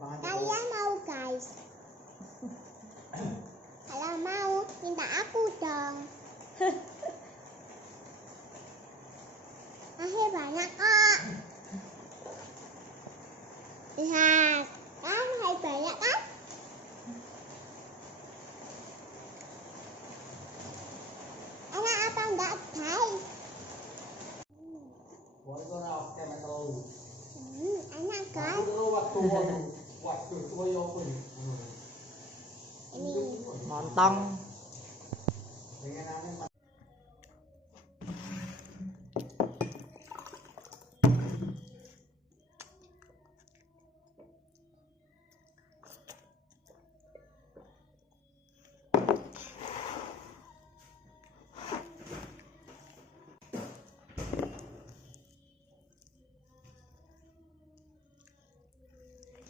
Kalian mau guys? Kalau mau minta aku dong. Masih banyak kok. Lihat kan, masih banyak kan? Enak apa enggak guys? Enak guys. Ini Montong.